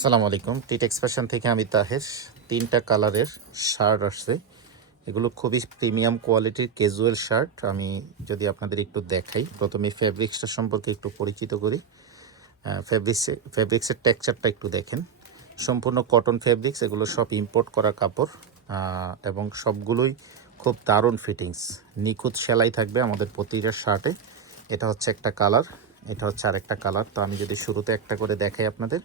সালাম আলাইকুম। টিট এক্সপ্রেশন থেকে আমি তাহের। তিনটা কালারের শার্ট আসছে। এগুলো খুবই প্রিমিয়াম কোয়ালিটির ক্যাজুয়াল শার্ট। আমি যদি আপনাদের একটু দেখাই, প্রথমে ফ্যাব্রিক্সটা সম্পর্কে একটু পরিচিত করি। ফ্যাব্রিক্সে ফ্যাব্রিক্সের টেক্সচারটা একটু দেখেন। সম্পূর্ণ কটন ফ্যাব্রিক্স এগুলো সব ইম্পোর্ট করা কাপড়। এবং সবগুলোই খুব দারুণ ফিটিংস নিখুঁত সেলাই থাকবে আমাদের প্রতিটা শার্টে। এটা হচ্ছে একটা কালার। এটা হচ্ছে আরেকটা কালার তো আমি যদি শুরুতে একটা করে দেখাই আপনাদের,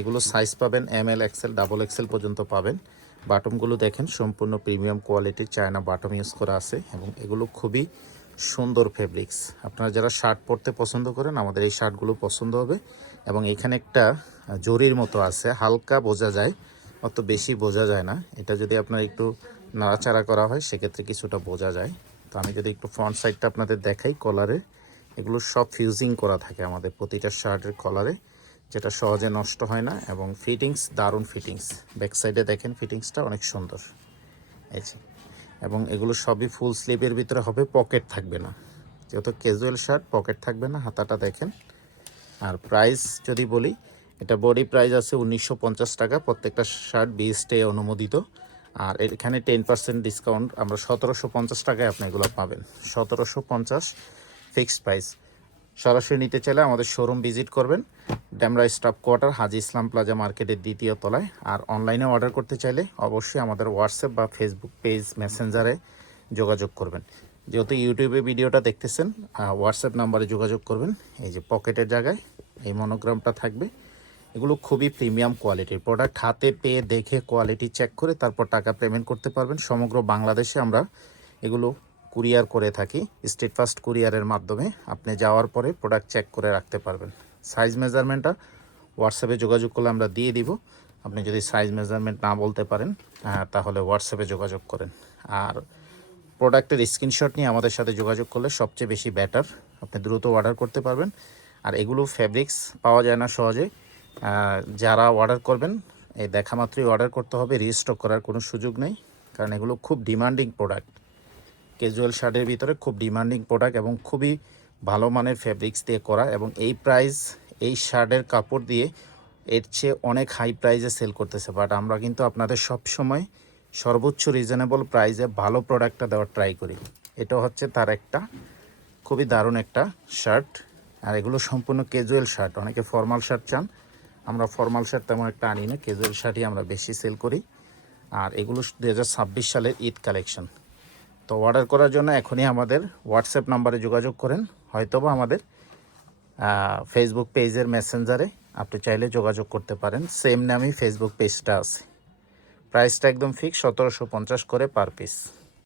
এগুলো সাইজ পাবেন M L XL double XL পর্যন্ত পাবেন। বাটমগুলো দেখেন, সম্পূর্ণ প্রিমিয়াম কোয়ালিটির চায়না বাটম ইউজ করা আছে এবং এগুলো খুবই সুন্দর ফেব্রিক্স আপনারা যারা শার্ট পরতে পছন্দ করেন, আমাদের এই শার্টগুলো পছন্দ হবে এবং এখানে একটা জরির মতো আছে, হালকা বোঝা যায়, অত বেশি বোঝা যায় না। এটা যদি আপনার একটু নাড়াচাড়া করা হয়, সেক্ষেত্রে কিছুটা বোঝা যায়। তো আমি যদি একটু ফ্রন্ট সাইডটা আপনাদের দেখাই কলারে এগুলো সব ফিউজিং করা থাকে আমাদের প্রতিটা শার্টের কলারে যেটা সহজে নষ্ট হয় না এবং ফিটিংস দারুণ ফিটিংস ব্যাক সাইডে দেখেন ফিটিংসটা অনেক সুন্দর। এই এবং এগুলো সবই ফুল স্লিভের ভিতরে হবে পকেট থাকবে না। যেহেতু ক্যাজুয়াল শার্ট পকেট থাকবে না, হাতাটা দেখেন। আর প্রাইস যদি বলি, এটা বডি প্রাইস আছে উনিশশো পঞ্চাশ টাকা, প্রত্যেকটা শার্ট বিএসটে অনুমোদিত। আর এখানে টেন পার্সেন্ট ডিসকাউন্ট আমরা সতেরোশো পঞ্চাশ টাকায় আপনি এগুলো পাবেন। সতেরোশো পঞ্চাশ ফিক্সড প্রাইস। সরাসরি নিতে চাইলে আমাদের শোরুম ভিজিট করবেন। Demra staff quarter, Haji Islam plaza মার্কেটের দ্বিতীয় তলায়। আর অনলাইনে অর্ডার করতে চাইলে অবশ্যই আমাদের হোয়াটসঅ্যাপ বা ফেসবুক পেজ মেসেঞ্জারে যোগাযোগ করবেন। যেহেতু ইউটিউবে ভিডিওটা দেখতেছেন হোয়াটসঅ্যাপ নাম্বারে যোগাযোগ করবেন। এই যে পকেটের জায়গায় এই মনোগ্রামটা থাকবে। এগুলো খুবই প্রিমিয়াম কোয়ালিটির প্রোডাক্ট হাতে পেয়ে দেখে কোয়ালিটি চেক করে তারপর টাকা পেমেন্ট করতে পারবেন। সমগ্র বাংলাদেশে আমরা এগুলো কুরিয়ার করে থাকি স্টেট ফাস্ট কুরিয়ারের মাধ্যমে। আপনি যাওয়ার পরে প্রোডাক্ট চেক করে রাখতে পারবেন। সাইজ মেজারমেন্টটা হোয়াটসঅ্যাপে যোগাযোগ করলে আমরা দিয়ে দিব। আপনি যদি সাইজ মেজারমেন্ট না বলতে পারেন তাহলে হোয়াটসঅ্যাপে যোগাযোগ করেন। আর প্রোডাক্টের স্ক্রিনশট নিয়ে আমাদের সাথে যোগাযোগ করলে সবচেয়ে বেশি বেটার আপনি দ্রুত অর্ডার করতে পারবেন। আর এগুলো ফ্যাব্রিক্স পাওয়া যায় না সহজে। যারা অর্ডার করবেন, এই দেখা মাত্রই অর্ডার করতে হবে রিস্টক করার কোনো সুযোগ নেই। কারণ এগুলো খুব ডিমান্ডিং প্রোডাক্ট ক্যাজুয়াল শার্টের ভিতরে খুব ডিমান্ডিং প্রোডাক্ট এবং খুবই ভালো মানের ফেব্রিক্স দিয়ে করা এবং এই প্রাইস এই শার্টের কাপড় দিয়ে এর চেয়ে অনেক হাই প্রাইসে সেল করতেছে। বাট আমরা কিন্তু আপনাদের সব সময় সর্বোচ্চ রিজনেবল প্রাইসে ভালো প্রোডাক্টটা দেওয়ার ট্রাই করি। এটা হচ্ছে তার একটা খুবই দারুণ একটা শার্ট আর এগুলো সম্পূর্ণ ক্যাজুয়াল শার্ট অনেকে ফর্মাল শার্ট চান, আমরা ফর্মাল শার্ট তেমন একটা আনি না। ক্যাজুয়াল শার্টই আমরা বেশি সেল করি। আর এগুলো দু হাজার ছাব্বিশ সালের ঈদ কালেকশন তো অর্ডার করার জন্য এখনই আমাদের হোয়াটসঅ্যাপ নাম্বারে যোগাযোগ করেন। হয়তোবা আমাদের ফেসবুক পেজের মেসেঞ্জারে আপনি চাইলে যোগাযোগ করতে পারেন। সেম নামেই ফেসবুক পেজটা আছে। প্রাইসটা একদম ফিক্স সতেরোশো পঞ্চাশ করে পার পিস